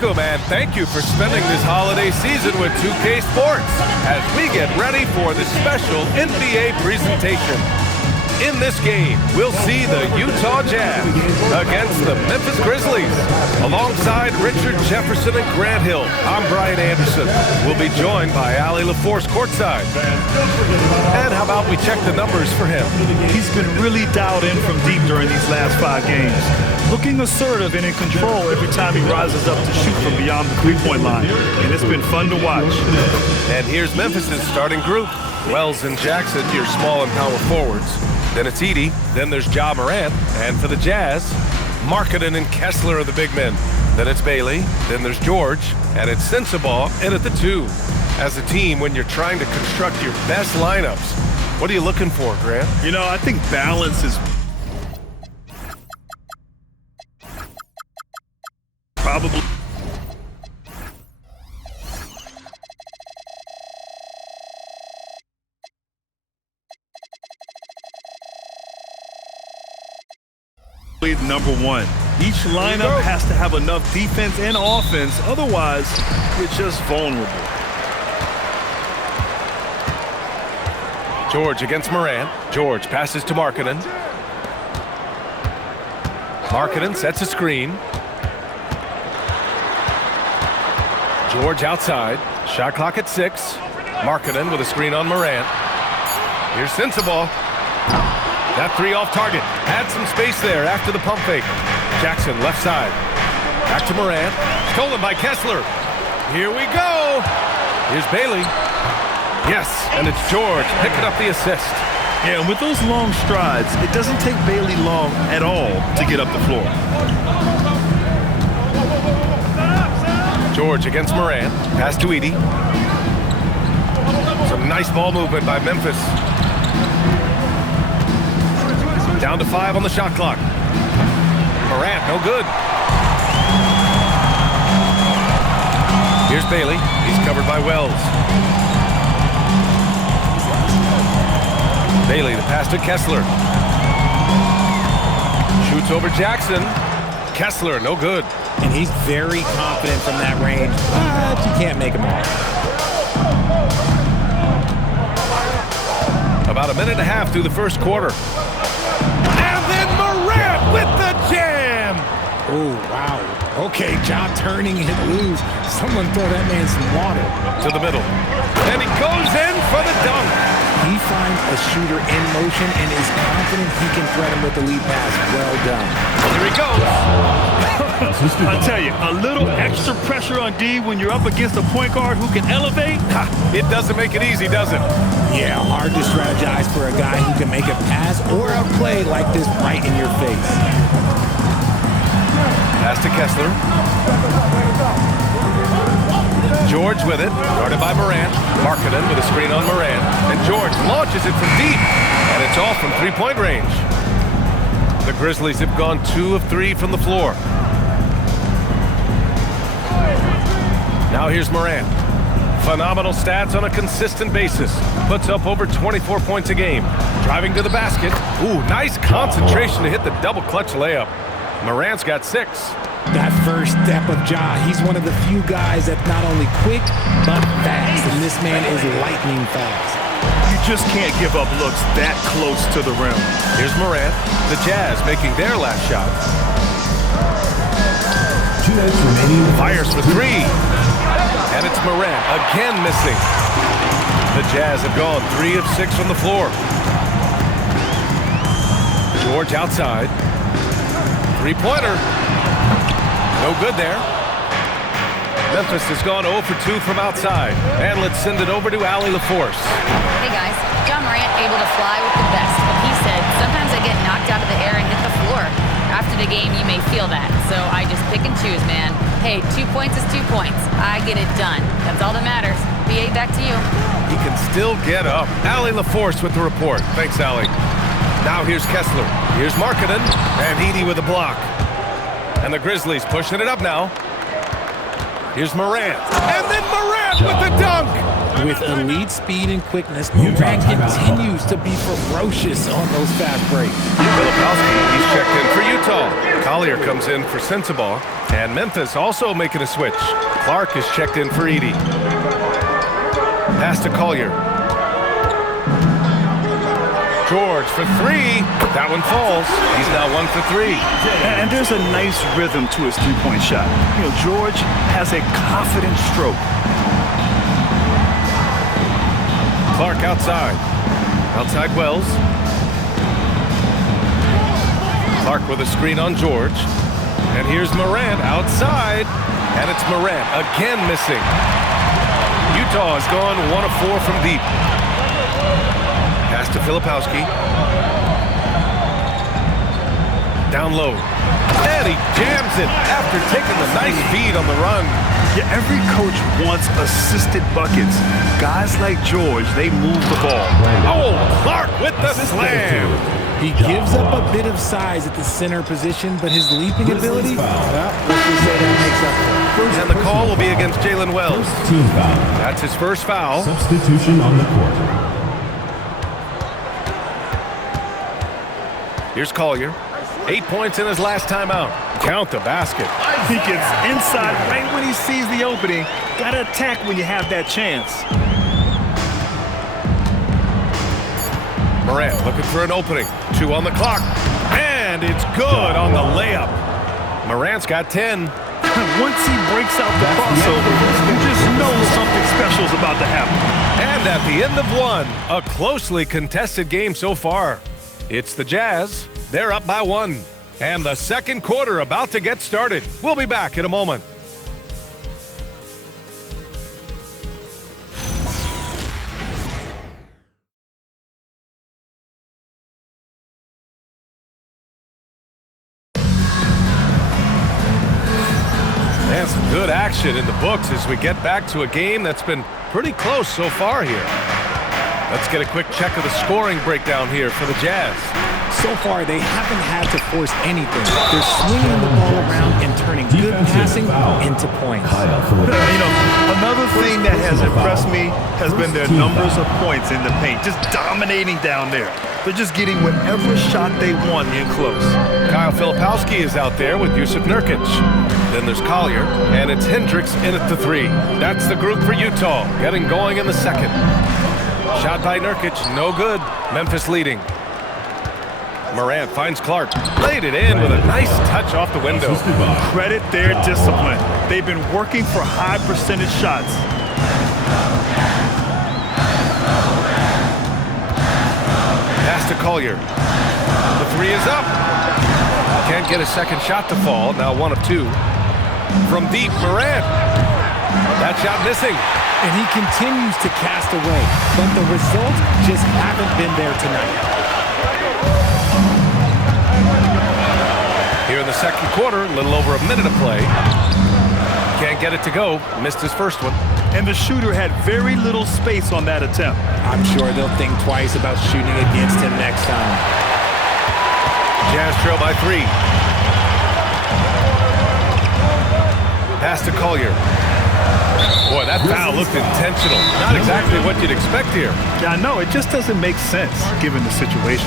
And thank you for spending this holiday season with 2K Sports as we get ready for the special NBA presentation. In this game, we'll see the Utah Jazz against the Memphis Grizzlies. Alongside Richard Jefferson and Grant Hill, I'm Brian Anderson. We'll be joined by Ali LaForce courtside. And how about we check the numbers for him? He's been really dialed in from deep during these last 5 games. Looking assertive and in control every time he rises up to shoot from beyond the three-point line. And it's been fun to watch. And here's Memphis's starting group. Wells and Jackson, your small and power forwards. Then it's Edey, then there's Ja Morant, and for the Jazz, Markkanen and Kessler are the big men. Then it's Bailey, then there's George, and it's Sensabaugh in at the 2. As a team, when you're trying to construct your best lineups, what are you looking for, Grant? You know, I think balance is probably number 1. Each lineup has to have enough defense and offense, otherwise you're just vulnerable. George against Morant. George passes to Markkanen. Markkanen sets a screen. George outside. Shot clock at 6. Markkanen with a screen on Morant. Here's Sensabaugh. That 3 off target. Had some space there after the pump fake. Jackson left side. Back to Morant. Stolen by Kessler. Here we go. Here's Bailey. Yes, and it's George picking up the assist. Yeah, and with those long strides, it doesn't take Bailey long at all to get up the floor. George against Morant. Pass to Edey. Some nice ball movement by Memphis. Down to 5 on the shot clock. Morant, no good. Here's Bailey. He's covered by Wells. Bailey, the pass to Kessler. Shoots over Jackson. Kessler, no good. And he's very confident from that range, but you can't make him all. About a minute and a half through the first quarter. And then Morant with the jam! Oh, wow. Okay, Ja turning it loose. Someone throw that man some water. To the middle. And he goes in for the dunk. He finds a shooter in motion and is confident he can thread him with the lead pass. Well done. Here he goes. I tell you, a little extra pressure on D when you're up against a point guard who can elevate. It doesn't make it easy, does it? Yeah, hard to strategize for a guy who can make a pass or a play like this right in your face. Pass to Kessler. George with it, guarded by Morant. Markkanen with a screen on Morant. And George launches it from deep. And it's off from three-point range. The Grizzlies have gone 2 of 3 from the floor. Now here's Morant. Phenomenal stats on a consistent basis. Puts up over 24 points a game. Driving to the basket. Ooh, nice concentration to hit the double clutch layup. Morant's got 6. That first step of Ja, he's one of the few guys that's not only quick, but fast. And this man is lightning fast. You just can't give up looks that close to the rim. Here's Morant. The Jazz making their last shot. 2 minutes remaining. Fires for 3. And it's Morant again missing. The Jazz have gone 3 of 6 from the floor. George outside. Three-pointer. No good there. Memphis has gone 0 for 2 from outside. And let's send it over to Ali LaForce. Hey guys, Ja Morant able to fly with the best. But he said, sometimes I get knocked out of the air and hit the floor. After the game, you may feel that. So I just pick and choose, man. Hey, 2 points is 2 points. I get it done. That's all that matters. BA, back to you. He can still get up. Ali LaForce with the report. Thanks, Ali. Now here's Kessler. Here's Markkanen. And Edey with a block. And the Grizzlies pushing it up now. Here's Morant. And then Morant with the dunk! With elite speed and quickness, Morant continues to be ferocious on those fast breaks. Filipowski, he's checked in for Utah. Collier comes in for Sensabaugh. And Memphis also making a switch. Clark is checked in for Edey. Pass to Collier. George for three. That one falls. He's now 1 for 3. And there's a nice rhythm to his three-point shot. You know, George has a confident stroke. Clark outside. Outside Wells. Clark with a screen on George. And here's Morant outside. And it's Morant again missing. Utah has gone 1 of 4 from deep. Pass to Filipowski. Down low. And he jams it after taking the nice feed on the run. Yeah, every coach wants assisted buckets. Guys like George, they move the ball. Oh, Clark with the slam. He gives up a bit of size at the center position, but his leaping ability, well, let's just say that makes up for it. And the call will be against Jalen Wells. Team foul. That's his first foul. Substitution on the court. Here's Collier. 8 points in his last time out. Count the basket. He gets inside right when he sees the opening. Got to attack when you have that chance. Morant looking for an opening. 2 on the clock. And it's good on the layup. Morant's got 10. Once he breaks out the crossover, you just know something special is about to happen. And at the end of 1, a closely contested game so far. It's the Jazz. They're up by 1. And the second quarter about to get started. We'll be back in a moment. And some good action in the books as we get back to a game that's been pretty close so far here. Let's get a quick check of the scoring breakdown here for the Jazz. So far, they haven't had to force anything. They're swinging the ball around and turning good passing into points. You know, another thing that has impressed me has been their numbers of points in the paint, just dominating down there. They're just getting whatever shot they want in close. Kyle Filipowski is out there with Yusuf Nurkic. Then there's Collier, and it's Hendricks in at the 3. That's the group for Utah, getting going in the second. Shot by Nurkic, no good. Memphis leading. Morant finds Clark. Laid it in with a nice touch off the window. Credit their discipline. They've been working for high percentage shots. Pass to Collier. The 3 is up. Can't get a second shot to fall. Now 1 of 2. From deep, Morant. That shot missing. And he continues to cast away, but the results just haven't been there tonight. Here in the second quarter, a little over a minute of play. Can't get it to go. Missed his first one. And the shooter had very little space on that attempt. I'm sure they'll think twice about shooting against him next time. Jazz trail by 3. Pass to Collier. Boy, that foul looked intentional. Not exactly what you'd expect here. Yeah, I know. It just doesn't make sense given the situation.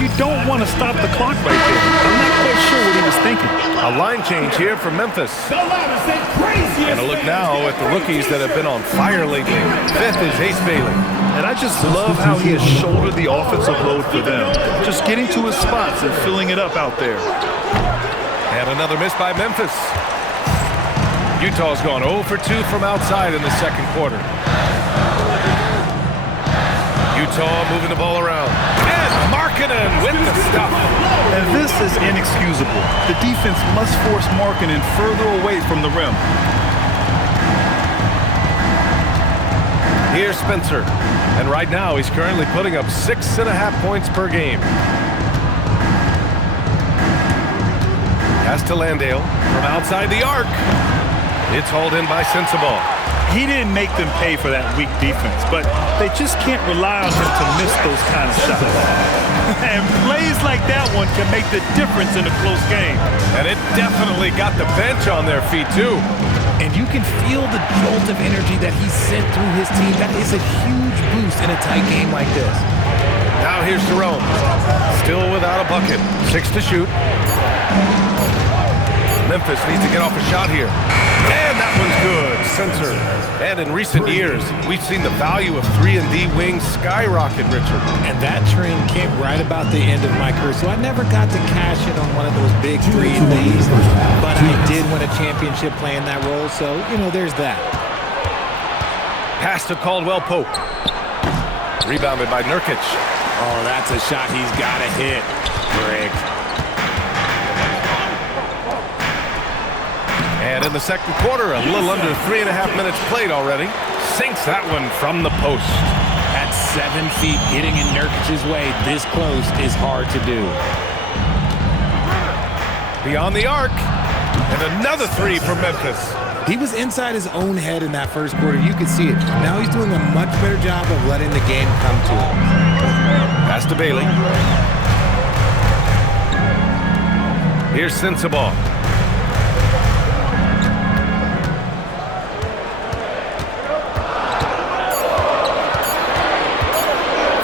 You don't want to stop the clock right there. I'm not quite sure what he was thinking. A line change here for Memphis. And a look now at the rookies that have been on fire lately. 5th is Ace Bailey. And I just love how he has shouldered the offensive load for them. Just getting to his spots and filling it up out there. And another miss by Memphis. Utah's gone 0 for 2 from outside in the second quarter. Utah moving the ball around. And Markkanen with the stop. And this is inexcusable. The defense must force Markkanen further away from the rim. Here's Spencer. And right now he's currently putting up 6.5 points per game. Pass to Landale from outside the arc. It's hauled in by Sensabaugh. He didn't make them pay for that weak defense, but they just can't rely on him to miss those kind of shots. And plays like that one can make the difference in a close game. And it definitely got the bench on their feet, too. And you can feel the jolt of energy that he sent through his team. That is a huge boost in a tight game like this. Now here's Jerome. Still without a bucket. 6 to shoot. Memphis needs to get off a shot here. And that one's good. Censor. And in recent years, we've seen the value of 3-and-D wings skyrocket, Richard. And that trend came right about the end of my career. So I never got to cash in on one of those big 3-and-Ds. But I did win a championship playing that role. So, there's that. Pass to Caldwell Pope. Rebounded by Nurkic. Oh, that's a shot he's got to hit, Greg. And in the second quarter, a little under 3.5 minutes played already. Sinks that one from the post. At 7 feet, getting in Nurkic's way this close is hard to do. Beyond the arc. And another three from Memphis. He was inside his own head in that first quarter. You could see it. Now he's doing a much better job of letting the game come to him. Pass to Bailey. Here's Sensabaugh.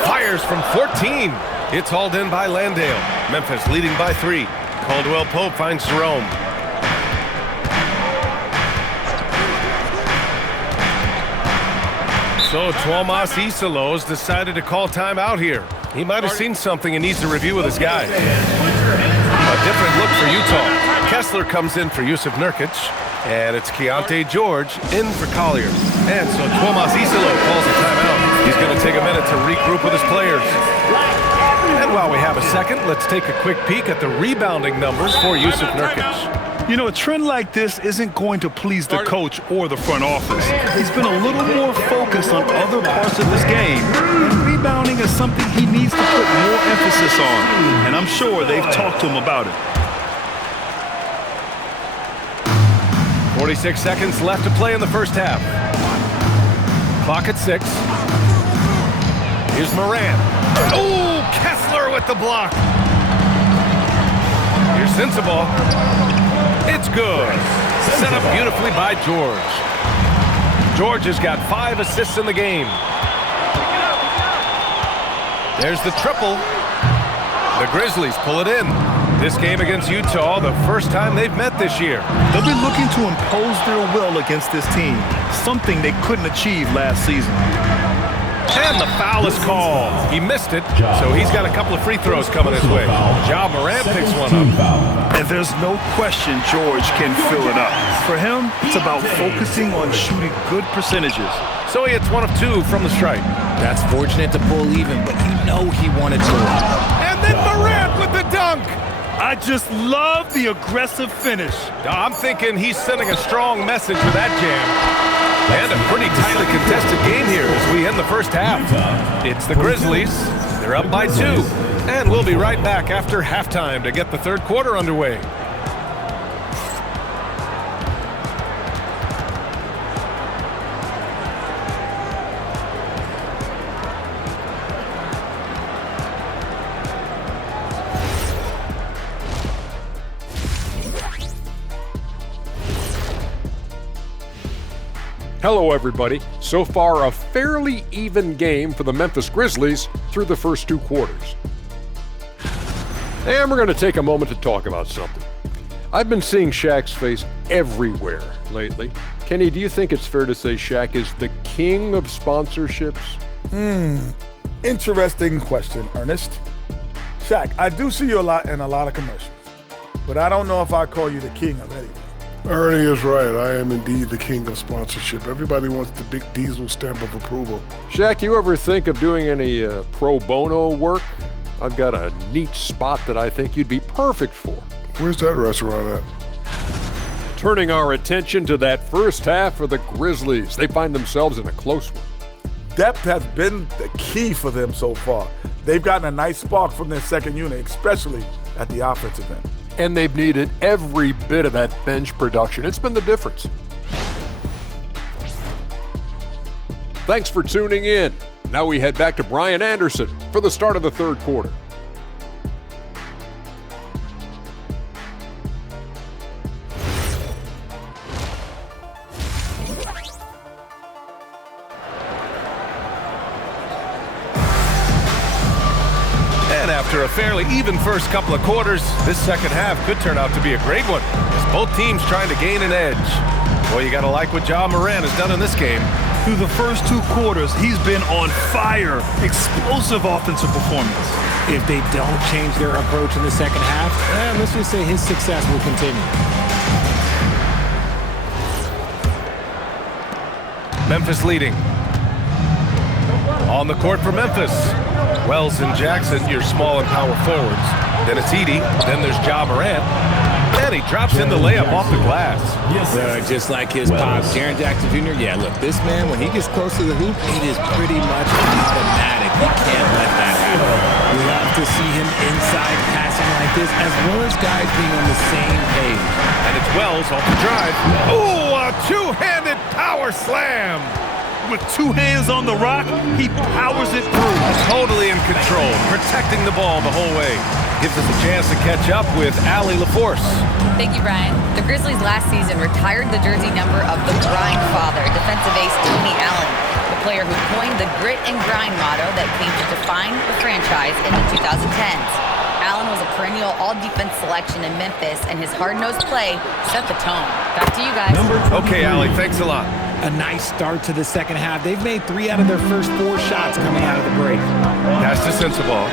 Fires from 14. It's hauled in by Landale. Memphis leading by 3. Caldwell Pope finds Jerome. So Tuomas Isalos decided to call timeout here. He might have seen something and needs to review with his guys. A different look for Utah. Kessler comes in for Yusuf Nurkic, and it's Keontae George in for Collier. And so Tuomas Isalos calls a timeout. He's going to take a minute to regroup with his players. And while we have a second, let's take a quick peek at the rebounding numbers for Yusuf Nurkic. A trend like this isn't going to please the coach or the front office. He's been a little more focused on other parts of his game. And rebounding is something he needs to put more emphasis on. And I'm sure they've talked to him about it. 46 seconds left to play in the first half. Clock at 6. Here's Moran. Oh, Kessler with the block. Here's Sensabaugh. It's good. Set up beautifully by George. George has got 5 assists in the game. There's the triple. The Grizzlies pull it in. This game against Utah, the first time they've met this year. They'll be looking to impose their will against this team, something they couldn't achieve last season. And the foul is called. He missed it, so he's got a couple of free throws coming his way. Ja Morant picks one up. And there's no question George can fill it up. For him, it's about focusing on shooting good percentages. So he hits 1 of 2 from the stripe. That's fortunate to pull even, but he wanted to. And then Morant with the dunk. I just love the aggressive finish. I'm thinking he's sending a strong message with that jam. And a pretty tightly contested game here as we end the first half. It's the Grizzlies. They're up by 2. And we'll be right back after halftime to get the third quarter underway. Hello, everybody. So far, a fairly even game for the Memphis Grizzlies through the first 2 quarters. And we're going to take a moment to talk about something. I've been seeing Shaq's face everywhere lately. Kenny, do you think it's fair to say Shaq is the king of sponsorships? Interesting question, Ernest. Shaq, I do see you a lot in a lot of commercials, but I don't know if I call you the king of anything. Ernie is right. I am indeed the king of sponsorship. Everybody wants the big diesel stamp of approval. Shaq, you ever think of doing any pro bono work? I've got a neat spot that I think you'd be perfect for. Where's that restaurant at? Turning our attention to that first half of the Grizzlies. They find themselves in a close one. Depth has been the key for them so far. They've gotten a nice spark from their second unit, especially at the offensive end. And they've needed every bit of that bench production. It's been the difference. Thanks for tuning in. Now we head back to Brian Anderson for the start of the third quarter. After a fairly even first couple of quarters, this second half could turn out to be a great one, as both teams trying to gain an edge. Well, you got to like what Ja Morant has done in this game. Through the first 2 quarters, he's been on fire. Explosive offensive performance. If they don't change their approach in the second half, let's just say his success will continue. Memphis leading. On the court for Memphis. Wells and Jackson, your small and power forwards. Then it's Edey. Then there's Ja Morant. And he drops in the layup off the glass. Just like his pops, Jaren Jackson Jr. Yeah, look, this man, when he gets close to the hoop, it is pretty much automatic. You can't let that happen. We love to see him inside passing like this, as well as guys being on the same page. And it's Wells off the drive. Ooh, a two-handed power slam. With 2 hands on the rock, he powers it through. Totally in control, protecting the ball the whole way. Gives us a chance to catch up with Allie LaForce. Thank you, Brian. The Grizzlies last season retired the jersey number of the grind father, defensive ace Tony Allen, the player who coined the grit and grind motto that came to define the franchise in the 2010s. Allen was a perennial all-defense selection in Memphis, and his hard-nosed play set the tone. Back to you guys. Okay, Allie, thanks a lot. A nice start to the second half. They've made 3 out of their first 4 shots coming out of the break. Pass to Sensabaugh.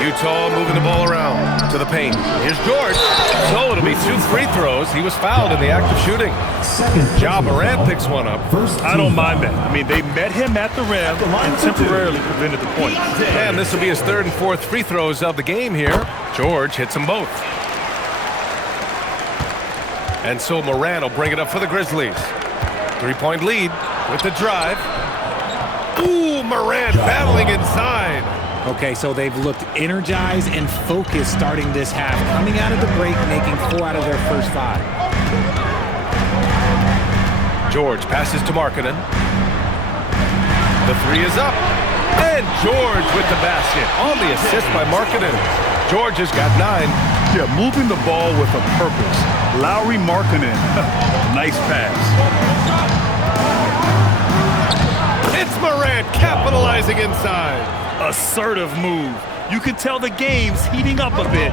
Utah moving the ball around to the paint. Here's George. So it'll be 2 free throws. He was fouled in the act of shooting. Ja Morant picks one up. I don't mind that. I mean, they met him at the rim and temporarily prevented the point. And this will be his 3rd and 4th free throws of the game here. George hits them both. And so Morant will bring it up for the Grizzlies. 3-point lead with the drive. Ooh, Morant battling inside. Okay, so they've looked energized and focused starting this half, coming out of the break, making 4 out of their first 5. George passes to Markkanen. The 3 is up. And George with the basket on the assist by Markkanen. George has got 9. Yeah, moving the ball with a purpose. Lauri Markkanen. Nice pass. It's Morant capitalizing inside. Assertive move. You can tell the game's heating up a bit.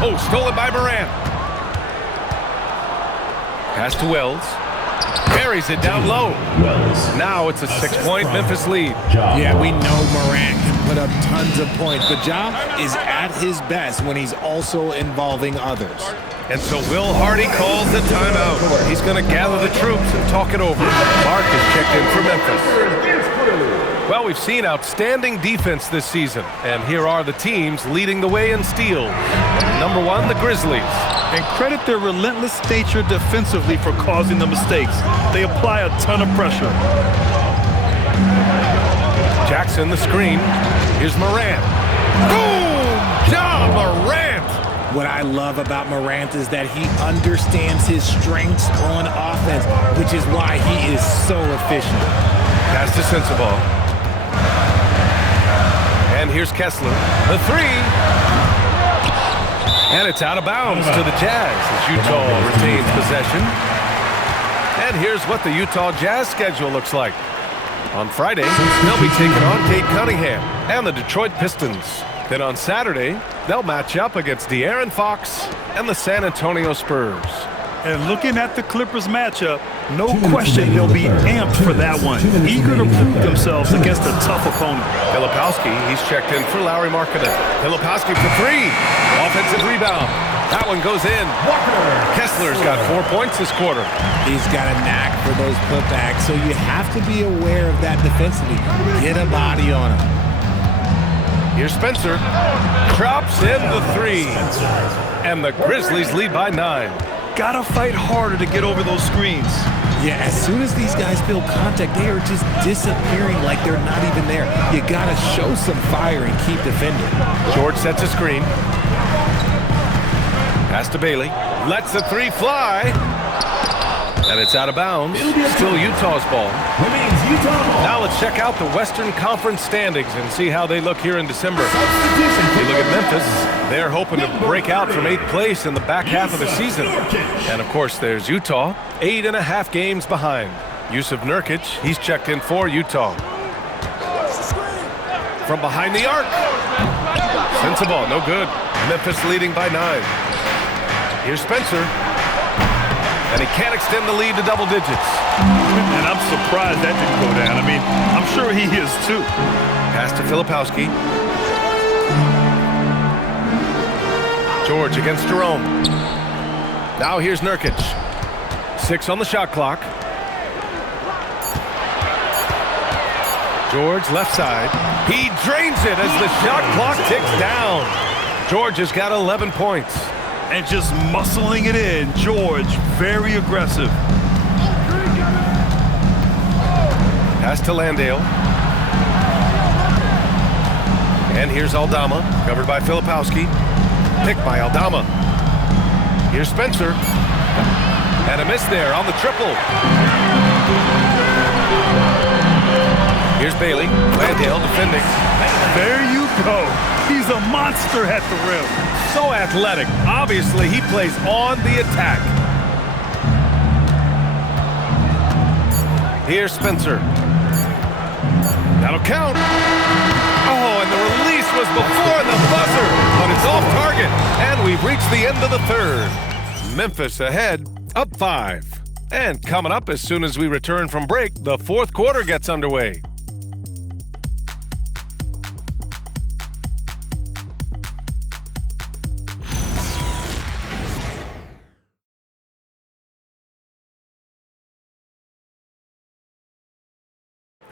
Oh, stolen by Morant. Pass to Wells. Buries it down low. Now it's a 6-point Memphis lead. Yeah, we know Morant can put up tons of points, but Ja is at his best when he's also involving others. And so Will Hardy calls the timeout. He's going to gather the troops and talk it over. Mark is checked in for Memphis. Well, we've seen outstanding defense this season, and here are the teams leading the way in steals. Number 1, the Grizzlies. And credit their relentless nature defensively for causing the mistakes. They apply a ton of pressure. Jackson, the screen. Here's Morant. Boom! Ja Morant! What I love about Morant is that he understands his strengths on offense, which is why he is so efficient. Pass to Sensabaugh. And here's Kessler. The 3. And it's out of bounds to the Jazz as Utah retains possession. And here's what the Utah Jazz schedule looks like. On Friday, they'll be taking on Cade Cunningham and the Detroit Pistons. Then on Saturday, they'll match up against De'Aaron Fox and the San Antonio Spurs. And looking at the Clippers matchup, no question they'll be amped for that one. Eager to prove themselves against a tough opponent. Filipowski, he's checked in for Lauri Markkanen. Filipowski for 3. Offensive rebound. That one goes in. Kessler's got 4 points this quarter. He's got a knack for those putbacks, so you have to be aware of that defensively. Get a body on him. Here's Spencer. Drops in the 3. And the Grizzlies lead by 9. Gotta fight harder to get over those screens. Yeah, as soon as these guys feel contact, they are just disappearing like they're not even there. You gotta show some fire and keep defending. George sets a screen. Pass to Bailey. Lets the 3 fly. And it's out of bounds. Still Utah's ball. Now let's check out the Western Conference standings and see how they look here in December. You look at Memphis. They're hoping to break out from 8th place in the back half of the season. And of course, there's Utah, 8.5 games behind. Yusuf Nurkic, he's checked in for Utah. from behind the arc. Sensible, no good. Memphis leading by 9. Here's Spencer. And he can't extend the lead to double digits. And I'm surprised that didn't go down. I mean, I'm sure he is too. Pass to Filipowski. George against Jerome. Now here's Nurkic. 6 on the shot clock. George left side. He drains it as the shot clock ticks down. George has got 11 points. And just muscling it in. George, very aggressive. Pass to Landale. And here's Aldama, covered by Filipowski. Picked by Aldama. Here's Spencer. And a miss there on the triple. Here's Bailey. Landale defending. There you go. He's a monster at the rim. So athletic. Obviously, he plays on the attack. Here's Spencer. That'll count. Oh, and the release was before the buzzer, but it's off target. And we've reached the end of the third. Memphis ahead, up 5. And coming up as soon as we return from break, the fourth quarter gets underway.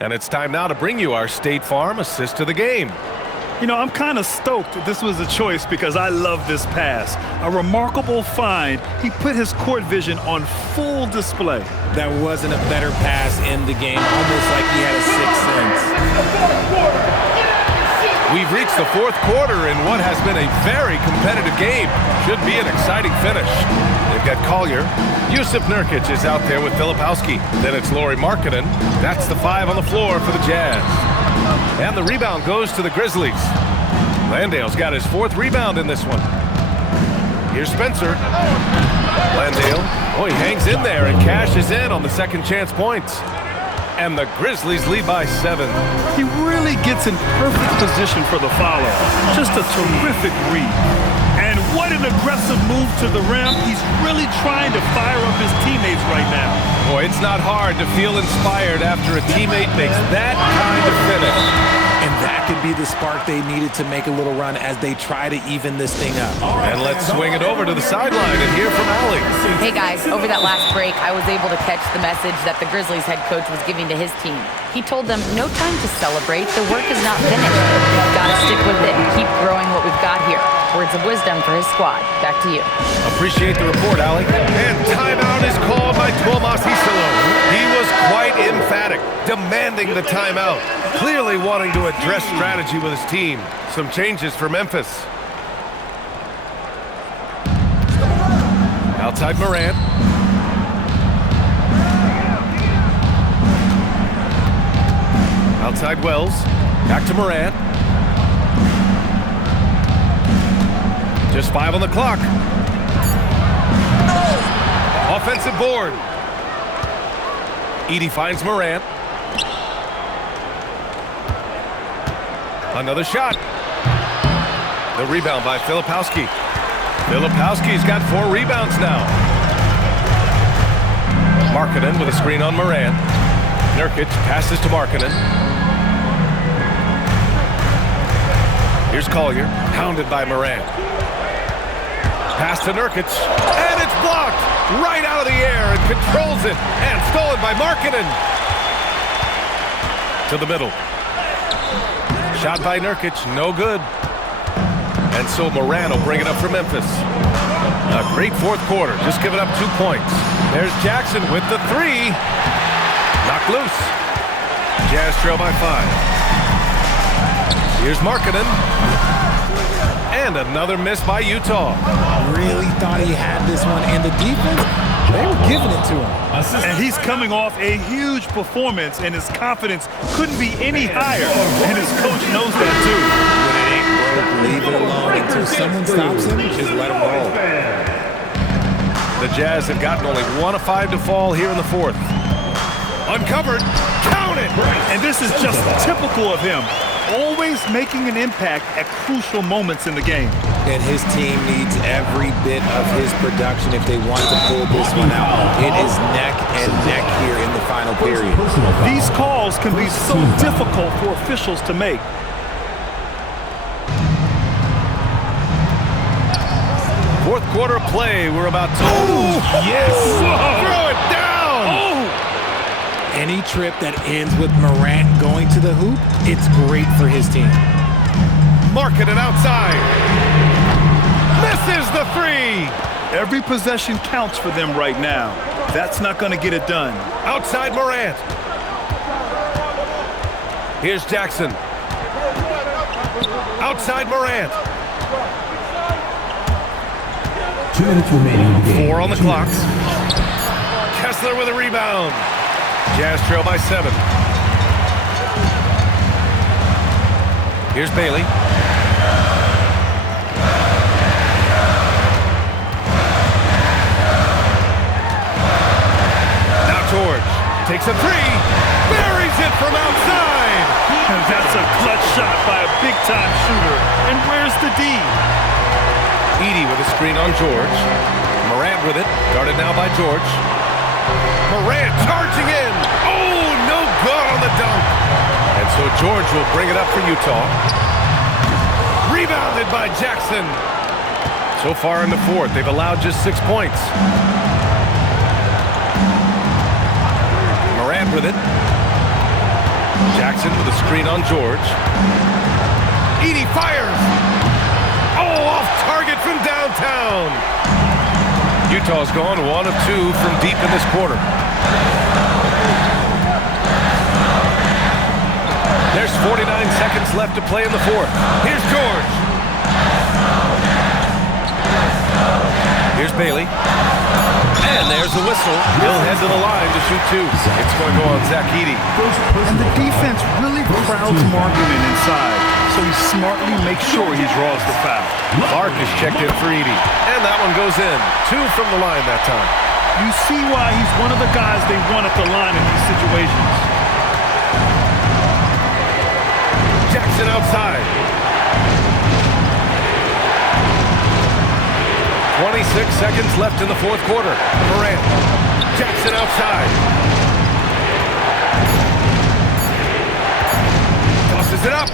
And it's time now to bring you our State Farm assist to the game. You know, I'm kind of stoked this was a choice because I love this pass. A remarkable find. He put his court vision on full display. That wasn't a better pass in the game, almost like he had a sixth sense. We've reached the fourth quarter in what has been a very competitive game. Should be an exciting finish. They've got Collier. Yusuf Nurkic is out there with Filipowski. Then it's Lauri Markkanen. That's the 5 on the floor for the Jazz. And the rebound goes to the Grizzlies. Landale's got his 4th rebound in this one. Here's Spencer. Landale. Oh, he hangs in there and cashes in on the second chance points. And the Grizzlies lead by 7. He really gets in perfect position for the follow. Just a terrific read. And what an aggressive move to the rim. He's really trying to fire up his teammates right now. Boy, it's not hard to feel inspired after a teammate makes that kind of finish. And that could be the spark they needed to make a little run as they try to even this thing up. And let's swing it over to the sideline and hear from Allie. Hey guys, over that last break, I was able to catch the message that the Grizzlies head coach was giving to his team. He told them, no time to celebrate. The work is not finished. We've got to stick with it and keep growing what we've got here. Words of wisdom for his squad. Back to you. Appreciate the report, Allie. And timeout is called by Tuomas Isalo. He was quite emphatic, demanding the timeout, clearly wanting to address strategy with his team. Some changes for Memphis. Outside Morant. Outside Wells. Back to Morant. Just 5 on the clock. Offensive board. Edey finds Morant. Another shot. The rebound by Filipowski. Filipowski's got 4 rebounds now. Markkanen with a screen on Morant. Nurkic passes to Markkanen. Here's Collier, hounded by Morant. Pass to Nurkic, and it's blocked right out of the air and controls it, and stolen by Markkanen. To the middle. Shot by Nurkic, no good. And so Morant will bring it up for Memphis. A great fourth quarter, just giving up 2 points. There's Jackson with the 3. Knocked loose. Jazz trail by 5. Here's Markkanen. And another miss by Utah. Really thought he had this one, and the defense, they were giving it to him. And he's coming off a huge performance, and his confidence couldn't be any higher. And his coach knows that too. When it ain't broke, leave it alone until someone stops him, just let him roll. The Jazz have gotten only 1 of 5 to fall here in the fourth. Uncovered, count it! And this is just typical of him. always making an impact at crucial moments in the game. And his team needs every bit of his production if they want to pull this one out. It is neck and neck here in the final period. These calls can be so difficult for officials to make. Fourth quarter play. We're about to... Yes! Throw it down! Any trip that ends with Morant going to the hoop, it's great for his team. Marking it outside. Misses the three. Every possession counts for them right now. That's not going to get it done. Outside Morant. Here's Jackson. Outside Morant. 2 minutes remaining in the game. 4 on the clock. Kessler with a rebound. Jazz trail by 7. Here's Bailey. Now George takes a 3. Buries it from outside. And that's a clutch shot by a big-time shooter. And where's the D? Edey with a screen on George. Morant with it. Guarded now by George. Morant charging in. Oh, no good on the dunk. And so George will bring it up for Utah. Rebounded by Jackson. So far in the fourth, they've allowed just 6 points. Morant with it. Jackson with a screen on George. Edey fires. Oh, off target from downtown. Utah's gone 1 of 2 from deep in this quarter. There's 49 seconds left to play in the fourth. Here's George. Here's Bailey. And there's the whistle. He'll head to the line to shoot 2. It's going to go on Zach Edey. And the defense really crowds Markkanen inside, so he smartly makes sure he draws the foul. Clark is checked in for Edey. And that one goes in. 2 from the line that time. You see why he's one of the guys they want at the line in these situations. Jackson outside. 26 seconds left in the fourth quarter. Morant. Jackson outside. Tosses it up.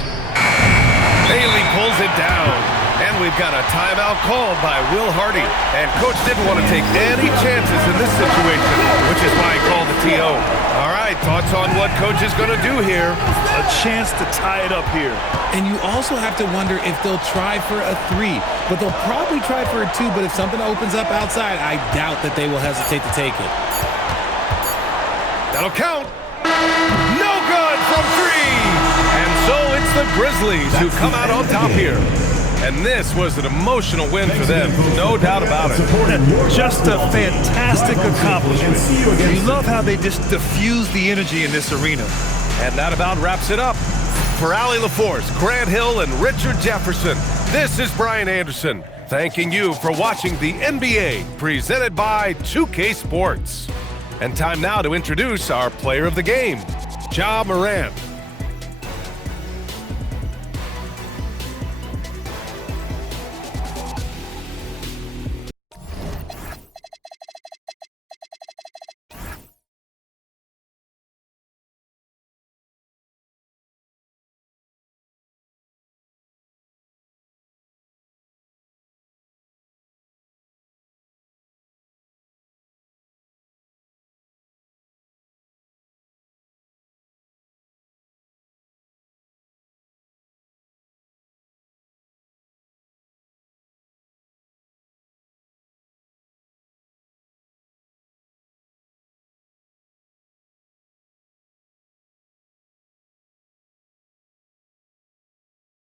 Bailey pulls it down. And we've got a timeout called by Will Hardy. And Coach didn't want to take any chances in this situation, which is why he called the TO. All right, thoughts on what Coach is going to do here? A chance to tie it up here. And you also have to wonder if they'll try for a 3. But they'll probably try for a 2. But if something opens up outside, I doubt that they will hesitate to take it. That'll count. No good from 3. And so it's the Grizzlies who come out on top here. And this was an emotional win for them, no doubt about it. Just a fantastic accomplishment. You love how they just diffuse the energy in this arena. And that about wraps it up. For Allie LaForce, Grant Hill, and Richard Jefferson, this is Brian Anderson, thanking you for watching the NBA, presented by 2K Sports. And time now to introduce our player of the game, Ja Morant.